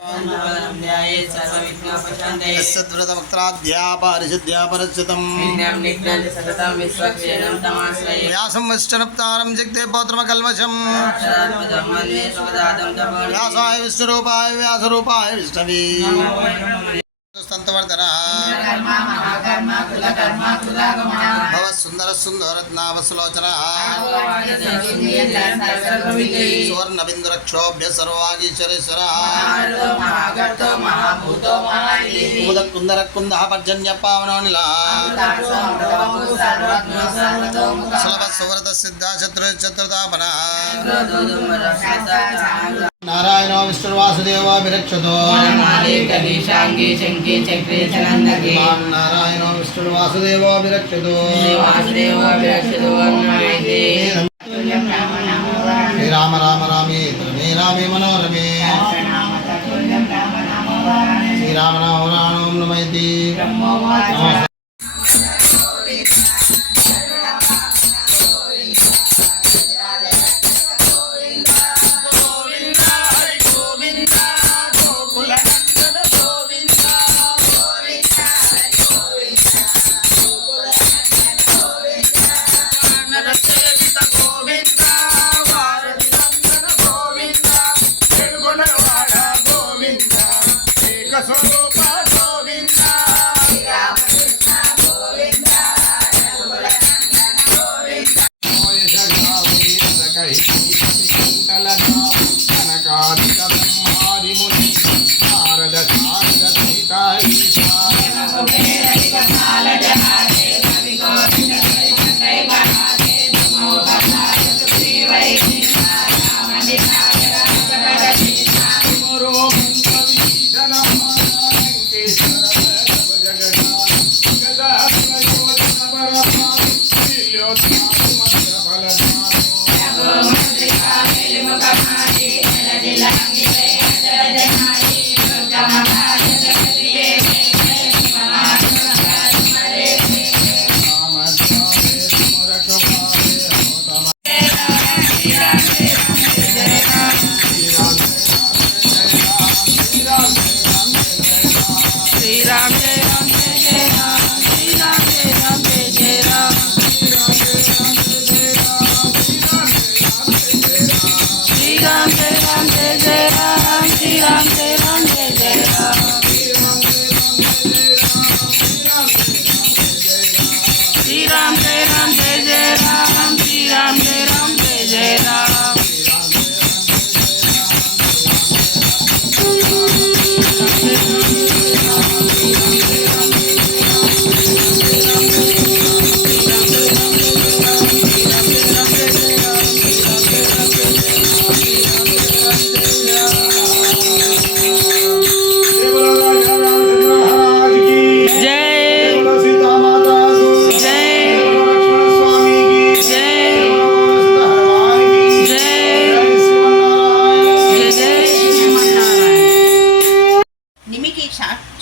व्यासं वैष्णवतारं जगते पौत्रमकल्मषं व्यासाय विष्णुरूपाय व्यासरूपाय विष्णवे भवसुंदर सुंदरत्नावसुलोचना सुवर्णबिंदुरक्षोभ्य सर्वागीश्वरेश्वर कुंदर पर्जन्य पावनोनिला सुलभ सुव्रत सिद्धा चतुर्तापना नारायण विष्णुर्वासुदेव विरक्षतो नारायण विष्णुर्वासुदेव विरक्षतो श्री राम राम रामे रमे रामे मनोरमे श्री राम नाम राम नमयति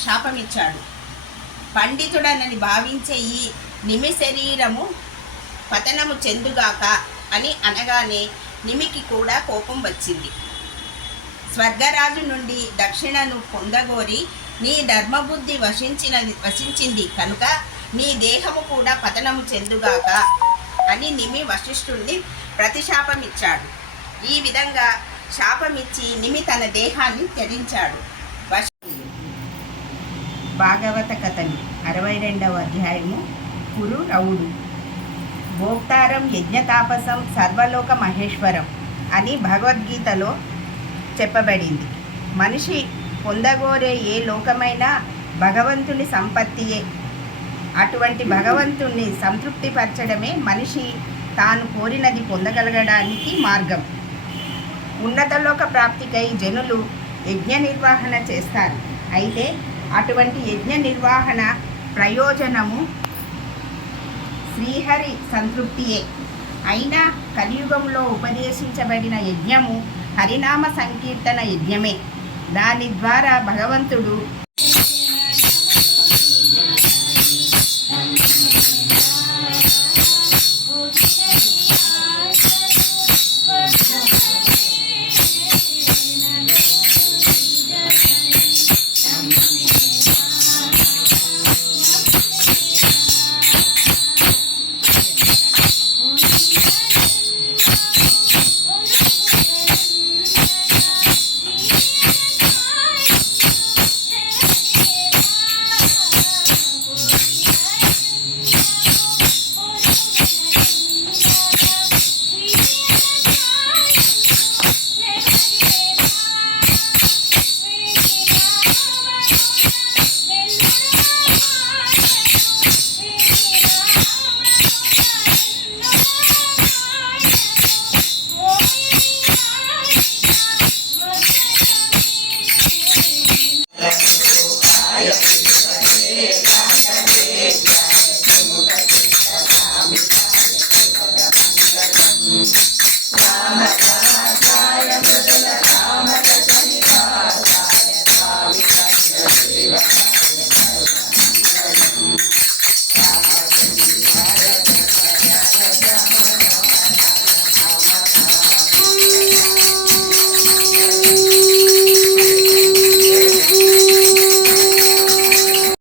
శాపమిచ్చాడు. పండితుడనని భావించే ఈ నిమి శరీరము పతనము చెందుగాక అని అనగానే నిమికి కూడా కోపం వచ్చింది. స్వర్గరాజు నుండి దక్షిణను పొందగోరి నీ ధర్మబుద్ధి వశించింది కనుక నీ దేహము కూడా పతనము చెందుగాక అని నిమి వశిష్ఠుణ్ణి ప్రతిశాపమిచ్చాడు. ఈ విధంగా శాపమిచ్చి నిమి తన దేహాన్ని త్యజించాడు. భాగవత కథలు 62వ అధ్యాయము. కురు రవుడు. భోక్తారం యజ్ఞతాపసం సర్వలోక మహేశ్వరం అని భగవద్గీతలో చెప్పబడింది. మనిషి పొందగోరే ఏ లోకమైనా భగవంతుని సంపత్తియే. అటువంటి భగవంతుణ్ణి సంతృప్తిపరచడమే మనిషి తాను కోరినది పొందగలగడానికి మార్గం. ఉన్నతలోక ప్రాప్తికై జనులు యజ్ఞ నిర్వహణ చేస్తారు. అయితే అటువంటి యజ్ఞ నిర్వహణ ప్రయోజనము శ్రీహరి సంతృప్తియే. అయినా కలియుగంలో ఉపదేశించబడిన యజ్ఞము హరినామ సంకీర్తన యజ్ఞమే. దాని ద్వారా భగవంతుడు